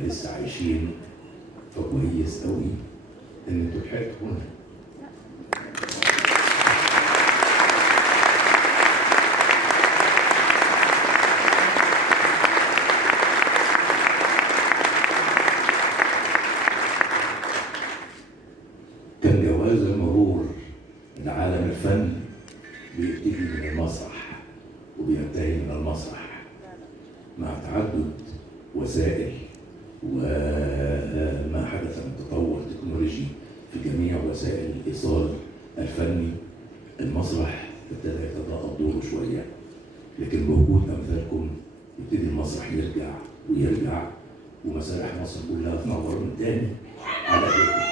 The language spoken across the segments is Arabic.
احنا لسه عايشين، فكويس قوي ان انتوا لحقتوا هنا. كان جواز المرور لعالم الفن بيبتدي من المسرح وبينتهي من المسرح، مع تعدد وسائل وما حدث من تطور تكنولوجي في جميع وسائل الإيصال الفني. المسرح ابتدى يتضاءل دوره شوية، لكن بوجود أمثالكم يبتدي المسرح يرجع ويرجع، ومسارح مصر كلها تنور من تاني على ايديكم.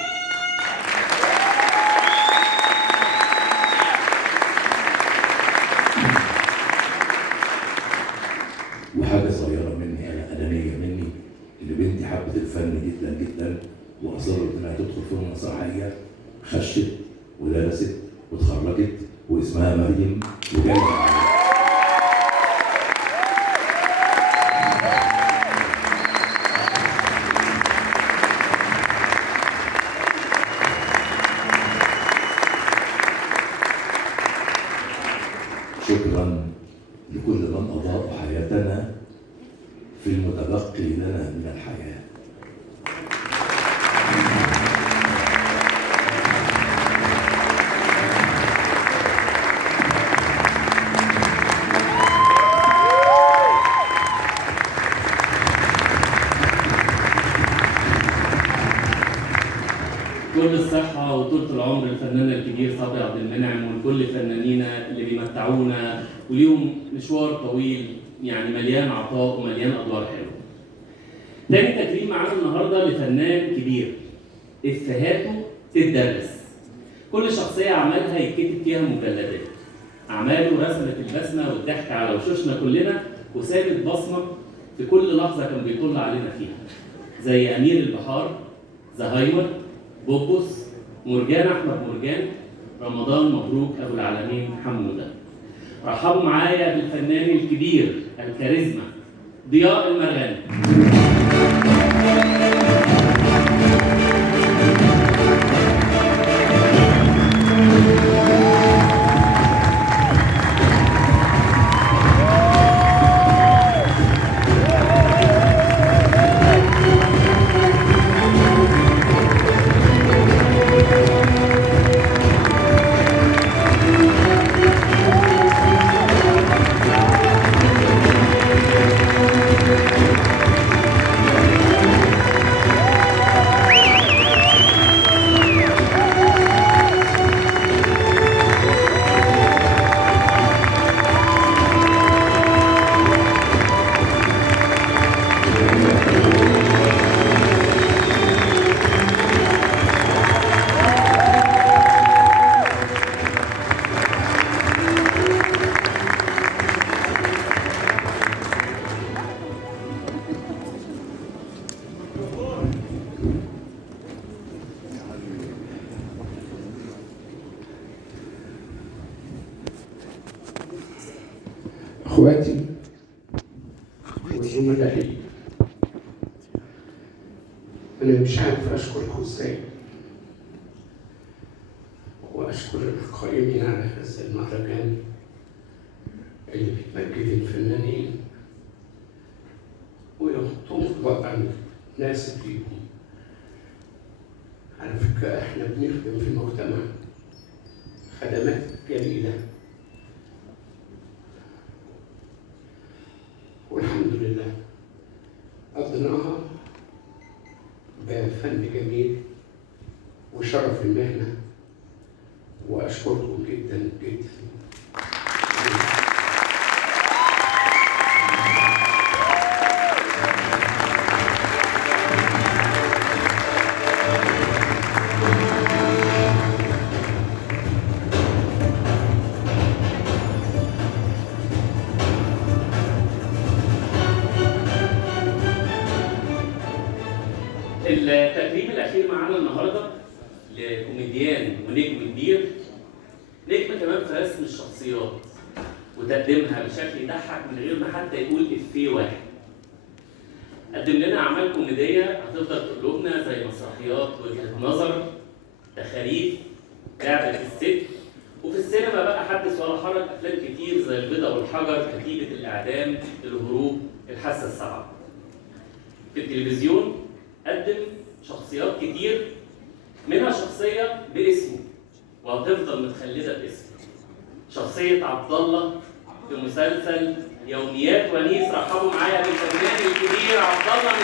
وحاجة صغيرة مني أنا، أنانية مني، اللي بنتي حبت الفن جدا جدا وأصرت إنها تدخل فيلم مسرحية، خشت ودرست واتخرجت واسمها مريم وجاية معايا. شكرا لكل من أضاءوا حياتنا في المتبقي لنا من الحياة. كل الصحة وطولة العمر للفنان الكبير صبري عبد المنعم ولكل فنانينا اللي بيمتعونا وليهم مشوار طويل يعني مليان عطاء ومليان أدوار حلوة. تاني تكريم معانا النهارده لفنان كبير إفيهاته تدرس. كل شخصية عملها يتكتب فيها مجلدات. أعماله رسمت البسمة والضحك على وشوشنا كلنا وسابت بصمة في كل لحظة كان بيطل علينا فيها. زي أمير البحار، زهايمر، بوبوس، مرجان أحمد مرجان، رمضان مبروك أبو العالمين حمودة. رحبوا معايا بالفنان الكبير الكاريزما ضياء المرغني. اخواتي وزملائي، انا مش عارف اشكركم ازاي، واشكر القائمين على هذا المهرجان اللي بتمجد الفنانين ويحطوهم في الوضع المناسب ليهم. على فكره احنا بنخدم في المجتمع خدمات جميله والحمد لله قضيناها بفن جميل وشرف المهنة، وأشكركم جدا جدا. التكريم الأخير معانا النهارده لكوميديان ونجم كبير، نجم كمان في رسم الشخصيات وتقديمها بشكل يضحك من غير ما حتى يقول إفيه واحد. قدم لنا اعمال كوميديه هتفضل في قلوبنا زي مسرحيات وجهه نظر، تخاريف، لعبه الست. وفي السينما بقى حدث ولا حرج، افلام كتير زي البيضه والحجر، كتيبه الاعدام، الهروب، الحاسه السابعه. في التلفزيون قدم شخصيات كتير، منها شخصيه باسمه وهتفضل متخلده باسمه، شخصيه عبد الله في مسلسل يوميات ونيس. رحبوا معايا بالفنان الكبير عبد الله.